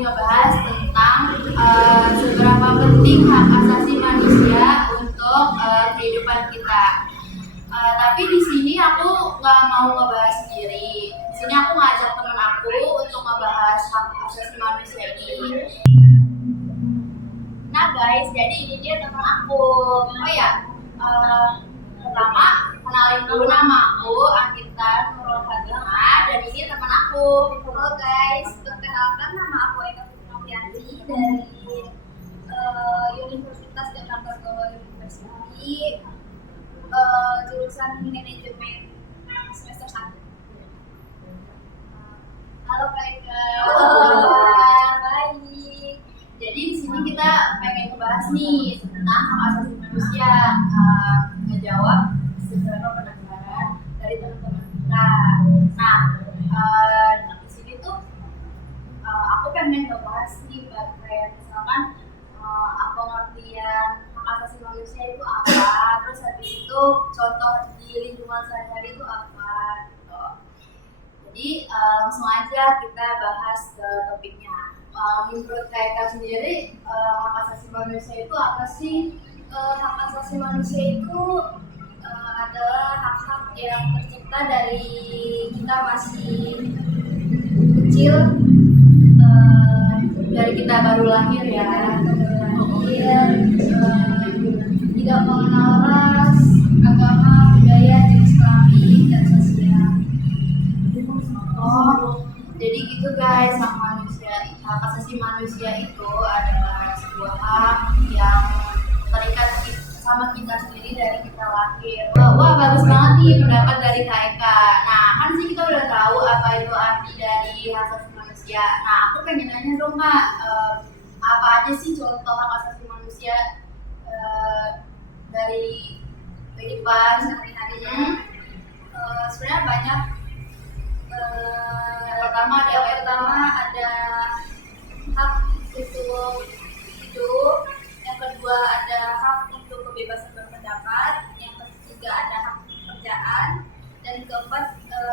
ngebahas tentang seberapa penting hak asasi manusia untuk kehidupan kita. Tapi di sini aku nggak mau ngebahas sendiri. Di sini aku ngajak teman aku untuk ngebahas hak asasi manusia ini. Nah guys, jadi ini dia teman aku. Oh ya, pertama kenalin dulu, nama aku Anggita Nurul Fatimah dan ini teman aku. Halo guys, perkenalkan nama aku Eka Fitriyanti dari Universitas Jakarta Global University, jurusan manajemen semester 1. Halo Kak Eka. Halo, baik. Jadi di sini kita pengen ngebahas nih tentang hak asasi manusia, ngejawab beberapa penanggalan dari teman-teman kita. Nah, di sini tuh aku pengen ngebahas nih kayak misalkan apa pengertian hak asasi manusia itu apa, terus habis itu contoh di lingkungan sehari-hari itu apa gitu. Jadi langsung aja kita bahas ke topiknya. Menurut Kak Eka sendiri, hak asasi manusia itu apa sih? Hak asasi manusia itu adalah hak-hak yang tercipta dari kita masih kecil, Dari kita baru lahir ya. Tidak mengenal ras, agama, budaya, jenis kelamin, dan sosial. Oh, jadi gitu guys, hak asasi manusia itu adalah sebuah hak yang terikat sama kita sendiri dari kita lahir. Wah, bagus banget nih pendapat dari Kak Eka. Nah, kan sih kita udah tahu apa itu arti dari hak asasi manusia. Nah, aku pengen nanya dong Kak, apa aja sih contoh hak asasi manusia dari kehidupan sehari-harinya? Sebenarnya banyak. Yang pertama ada hak untuk hidup, yang kedua ada hak untuk kebebasan berpendapat, yang ketiga ada hak pekerjaan, dan yang keempat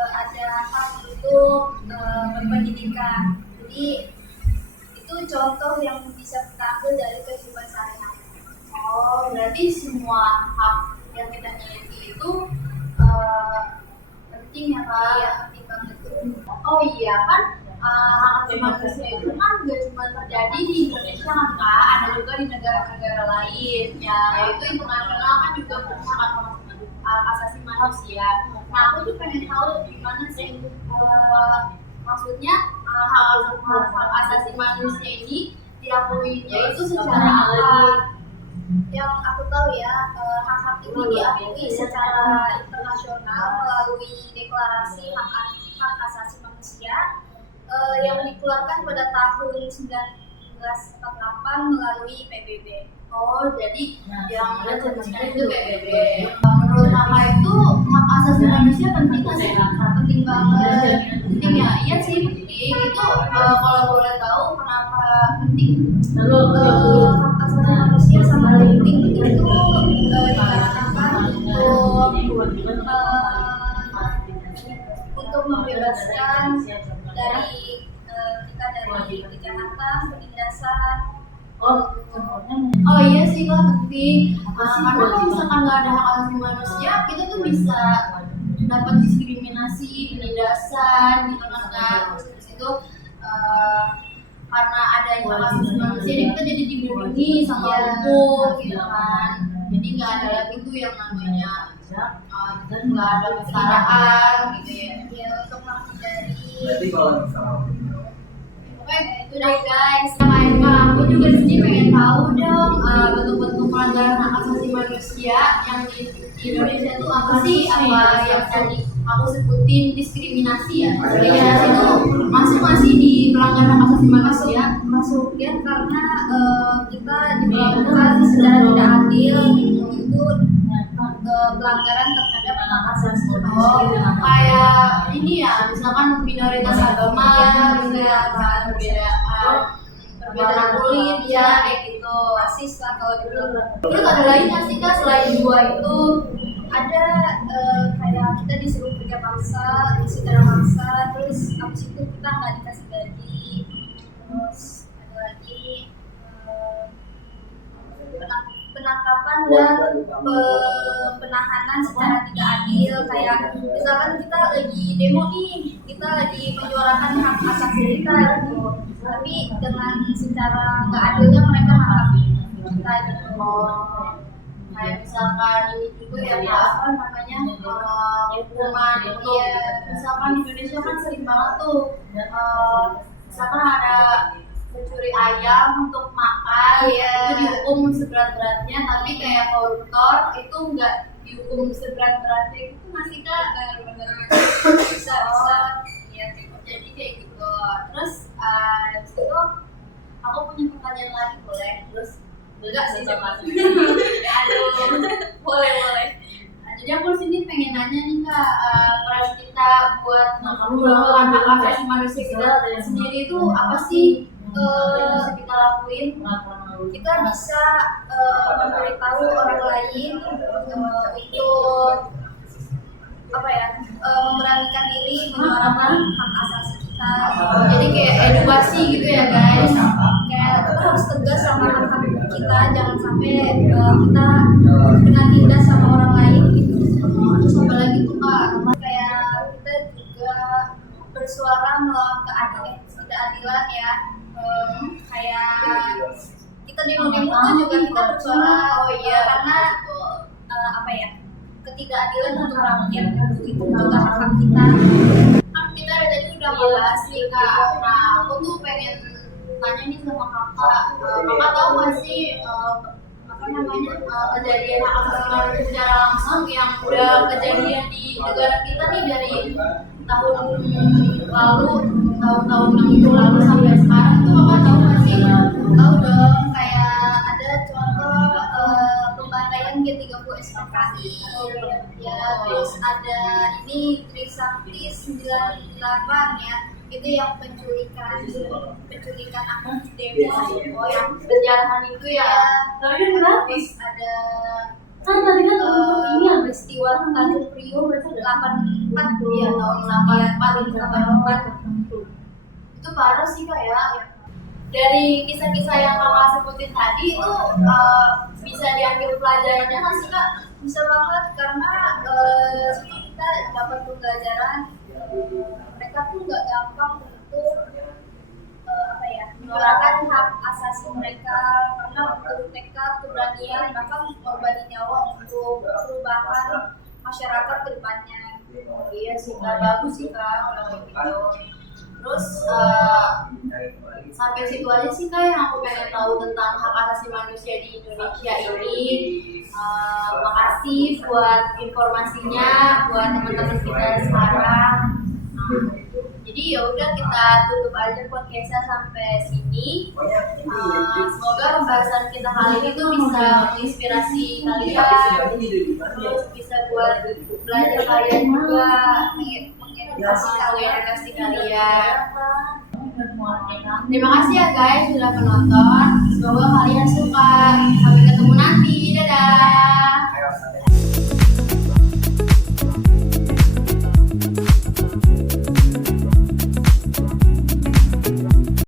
ada hak untuk berpendidikan. Jadi itu contoh yang bisa kita ambil dari kehidupan sehari-hari. Oh, berarti semua hak yang kita miliki itu penting ya Kak? Iya, penting banget. Oh iya kan, hak asasi manusia itu kan gak cuma terjadi di Indonesia kan Kak, ada juga di negara-negara lain ya, yaitu internasional kan juga punya hak asasi manusia. Nah aku tuh pengen tahu gimana sih maksudnya hak asasi manusia ini diakuinya itu secara apa? Yang aku tahu ya, hak-hak ini diakui secara internasional melalui deklarasi hak asasi manusia yang dikeluarkan pada tahun 1948 melalui PBB. Oh, jadi yang mencetuskan itu PBB. Menurut Kakak itu hak asasi manusia penting nggak sih? Penting banget. Penting ya, iya sih penting. Itu kalau boleh tahu kenapa penting? Hak asasi manusia sangat penting itu dikarenakan untuk membebaskan dari kita dari kejahatan, penindasan. Oh iya sih Kak, penting. Karena kalau misalkan nggak ada hak asasi manusia, kita tuh bisa dapat diskriminasi, penindasan gitu kan. Terus itu karena adanya hak asasi manusia ini kita jadi dilindungi sama hukum gitu kan. Jadi nggak ada lagi tuh yang namanya nggak ada kesetaraan gitu ya. Ya, untuk menghindari. Berarti kalau misalnya Oke, itu deh guys. Sama Eka, aku juga di sini pengen tahu dong bentuk-bentuk pelanggaran hak asasi manusia yang di Indonesia itu apa sih? Apa yang tadi aku sebutin diskriminasi ya? Diskriminasi itu masuk masih di pelanggaran hak asasi manusia? Masuk ya, karena kita diperlakukan secara tidak adil, itu pelanggaran terhadap hak asasi Oh, manusia. kayak ini ya, misalkan minoritas agama, misalkan perbedaan kulit ya, kayak gitu. Rasis lah kalau dulu. Terus ada lagi nggak sih Kak selain dua itu? Ada kayak kita disuruh kerja paksa, secara paksa, terus habis itu kita nggak dikasih gaji. terus ada lagi penangkapan dan penahanan secara tidak adil. Kayak misalkan kita lagi demo nih, kita lagi menyuarakan hak asasi kita gitu, tapi dengan secara nggak adilnya mereka nangkap kita gitu. Kayak misalkan ini juga ya Kak, apa namanya, hukuman, ya misalkan di Indonesia kan sering banget tuh, misalkan ada mencuri ayam untuk makan, itu dihukum seberat-beratnya, tapi kayak koruptor itu nggak dihukum seberat-beratnya, itu masih Kak, bisa ya jadi kayak gitu. Terus habis itu aku punya pertanyaan lagi, boleh? Terus enggak sih sama aduh, boleh. Nah, jadi aku sini pengen nanya nih Kak, peran kita buat memperjuangkan hak asasi manusia kita sendiri itu apa sih? Bisa kita lakuin? Kita bisa memberitahu orang lain untuk apa ya, memberanikan diri menyuarakan hak asasi kita. Jadi kayak edukasi gitu ya guys. Kayak kita harus tegas sama hak-hak kita, jangan sampai kita kena tindas sama orang lain gitu. Terus apa lagi tuh Kak? Kayak kita juga bersuara melawan ketidakadilan ya. Kayak kita demo-demo tuh juga kita bersuara, karena apa ya, ketidakadilan untuk rakyat itu juga hak kita. Kan kita dari tadi udah ngebahas nih Kak. Nah, aku tuh pengen tanya nih sama Kakak. Kakak tahu nggak sih apa namanya, kejadian hak asasi manusia secara langsung yang udah kejadian di negara kita nih dari tahun lalu, tahun-tahun yang lalu sampai sekarang itu Kakak tahu nggak sih? Tahu dong, kayak ada contoh pembantaian G30 SPKI ya, terus ada ini Trisakti 98 ya, itu yang penculikan akun demo. Oh, yang penjarahan itu ya. Tapi gratis. Ada Kan tadi kan ini yang peristiwa Tanjung Priok 84 Iya, tahun 84. Itu parah sih Kak ya. Dari kisah-kisah yang Kakak sebutin tadi itu bisa diambil pelajarannya nggak sih Kak? Bisa banget, karena kita dapat pembelajaran mereka tuh nggak gampang untuk apa ya, menyuarakan hak asasi mereka, karena butuh tekad, keberanian, bahkan mengorbankan nyawa untuk perubahan masyarakat ke depannya. Iya sih Kak, bagus sih Kak kalau kayak gitu. Terus sampai situ aja sih Kak yang aku pengen tahu tentang hak asasi manusia di Indonesia ini. Makasih buat informasinya, buat teman-teman kita sekarang. Jadi ya udah, kita tutup aja podcastnya sampai sini. Semoga pembahasan kita kali ini tuh bisa menginspirasi kalian, terus bisa buat belajar kalian juga, mengedukasi kalian. Terima kasih ya guys sudah menonton. Semoga kalian suka.